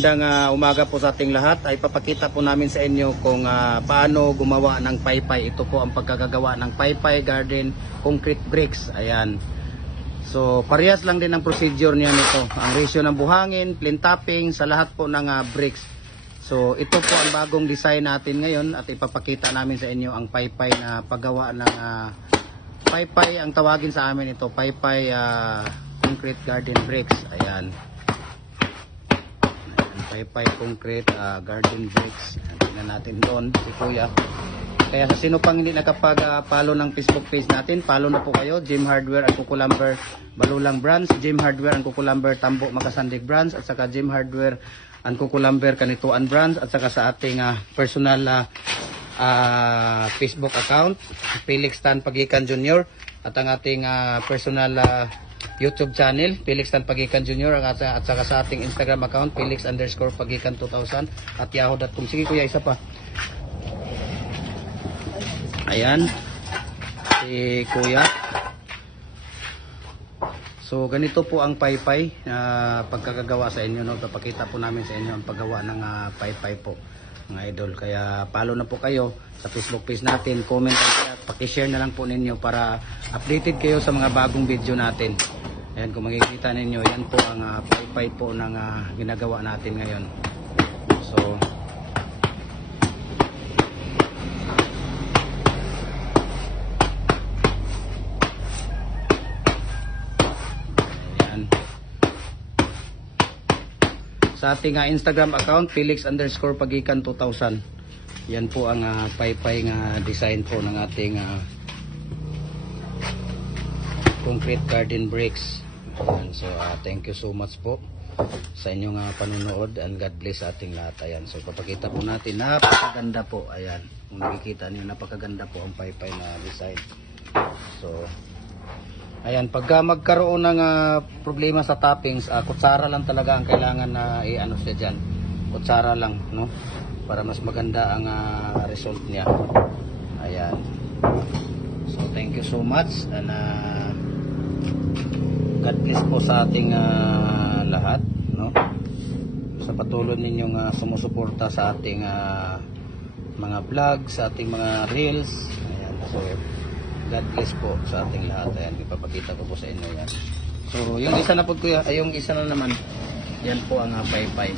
magandang umaga po sa ating lahat. Ay papakita po namin sa inyo kung paano gumawa ng paypay. Ito po ang pagkakagawa ng paypay garden concrete bricks. Ayan. So parehas lang din ang procedure niya nito. Ang ratio ng buhangin, plain topping sa lahat po ng bricks. So ito po ang bagong design natin ngayon at ipapakita namin sa inyo ang paypay na paggawa ng paypay. Ang tawagin sa amin ito paypay concrete garden bricks. Ayan. Paypay concrete garden bricks. Tingnan natin doon si Kuya. Kaya sa sino pang hindi nakapag-follow ng Facebook page natin, follow na po kayo. Jim Hardware and Kukulamber Balulang Branch, Jim Hardware and Kukulamber Tambo Magasandig Branch, at saka Jim Hardware and Kukulamber Kanituan Branch, at saka sa ating personal Facebook account, Felix Tan Pagikan Jr. at ang ating personal YouTube channel, Felix Tan Pagikan Jr. at saka sa ating Instagram account, Felix_Pagikan 2000 at yahoo.com. Sige Kuya, isa pa. Ayan, si Kuya. So ganito po ang paypay pagkakagawa sa inyo, no? Papakita po namin sa inyo ang paggawa ng paypay po, mga idol. Kaya follow na po kayo sa Facebook page natin, comment at paki-share na lang po ninyo para updated kayo sa mga bagong video natin. Ayan, kung makikita ninyo, yan po ang paypay po ng ginagawa natin ngayon. So ayan, sa ating Instagram account, Felix_Pagikan 2000. Yan po ang paypay nga design po ng ating concrete garden bricks. Ayan, so thank you so much po sa inyong panunood and God bless sa ating lahat. Ayan, so papakita po natin, napakaganda po. Ayan, kung nakikita niyo, napakaganda po ang paypay na design. So ayan, pagka magkaroon ng problema sa toppings, kutsara lang talaga ang kailangan na i-ano siya dyan. Kutsara lang, no? Para mas maganda ang result niya. Ayan. So thank you so much and God bless po sa ating lahat, no? Sa patuloy ninyong sumusuporta sa ating mga vlog, sa ating mga reels. Ayan. So God bless po sa ating lahat. Ayan, ipapakita ko po sa inyo yan. So yung isa na po Kuya, ay yung isa na naman, yan po ang paypay.